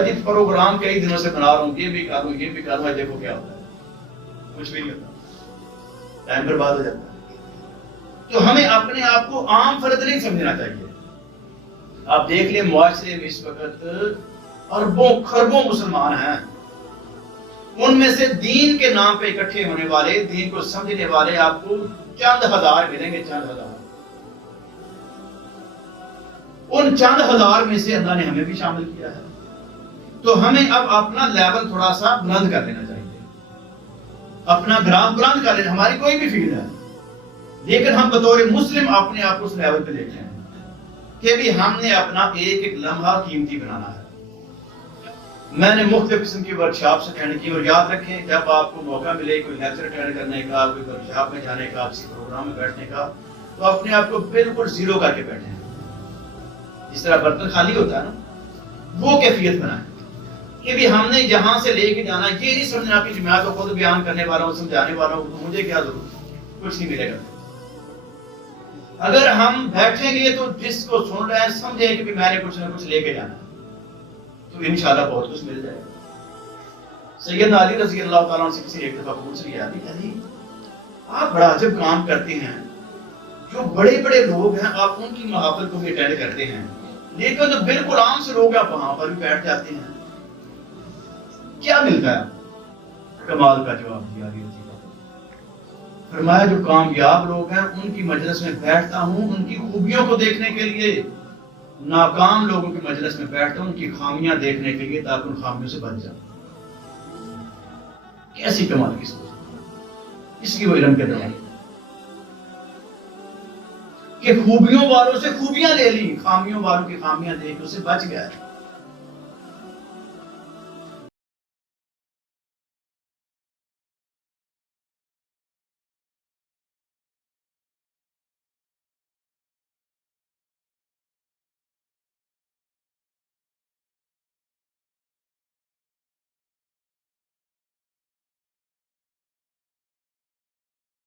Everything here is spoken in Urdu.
جی پروگرام کئی دنوں سے بنا رہا ہوں، یہ بھی کروں یہ بھی کروں، دیکھو کیا ہوتا ہے، کچھ بھی نہیں ہوتا، ٹائم برباد ہو جاتا ہے۔ تو ہمیں اپنے آپ کو عام فرد نہیں سمجھنا چاہیے۔ آپ دیکھ لیں معاشرے میں اس وقت اربوں خربوں مسلمان ہیں، ان میں سے دین کے نام پہ اکٹھے ہونے والے، دین کو سمجھنے والے آپ کو چند ہزار ملیں گے، چند ہزار۔ ان چند ہزار میں سے اللہ نے ہمیں بھی شامل کیا ہے۔ تو ہمیں اب اپنا لیول تھوڑا سا بلند کر لینا چاہیے، اپنا گراف بلند کر لینا، ہماری کوئی بھی فیلڈ ہے، لیکن ہم بطور مسلم اپنے آپ کو اس لیول پہ دیکھیں کہ بھی ہم نے اپنا ایک ایک لمحہ قیمتی بنانا ہے۔ میں نے مختلف قسم کی ورکشاپس اٹینڈ کی، اور یاد رکھیں جب آپ کو موقع ملے کوئی لیکچر اٹینڈ کرنے کا، کوئی ورکشاپ میں جانے کا، کسی پروگرام میں بیٹھنے کا، تو اپنے آپ کو بالکل زیرو کر کے بیٹھیں، جس طرح برتن خالی ہوتا ہے نا، وہ کیفیت بنائیں کہ بھی ہم نے جہاں سے لے کے جانا، یہ نہیں سمجھنا کہ میں تو خود بیان کرنے والا ہوں، سمجھانے والا ہوں، تو مجھے کیا ضرورت، کچھ نہیں ملے گا۔ اگر ہم بیٹھیں گے تو جس کو سن رہے ہیں سمجھیں کہ بھی میں نے کچھ نہ کچھ لے کے جانا، تو انشاءاللہ بہت کچھ مل جائے گا۔ سیدنا علی رضی اللہ تعالیٰ عنہ سے کسی ایک دفعہ پوچھ لیا، علی آپ بڑا عجب کام کرتے ہیں، جو بڑے بڑے لوگ ہیں آپ ان کی محافل کو بھی اٹینڈ کرتے ہیں، لیکن جو بالکل عام سے لوگ آپ وہاں پر بھی بیٹھ جاتے ہیں، کیا ملتا ہے؟ کمال کا جواب دیا علی رضی اللہ، فرمایا جو کامیاب لوگ ہیں ان کی مجلس میں بیٹھتا ہوں ان کی خوبیوں کو دیکھنے کے لیے، ناکام لوگوں کی مجلس میں بیٹھتا ہوں ان کی خامیاں دیکھنے کے لیے تاکہ ان خامیوں سے بچ جاؤں۔ کیسی کمال کی سوچ، اس کی وہ علم کے دوران کہ خوبیوں والوں سے خوبیاں لے لی، خامیوں والوں کی خامیاں دیکھ اس سے بچ گیا ہے۔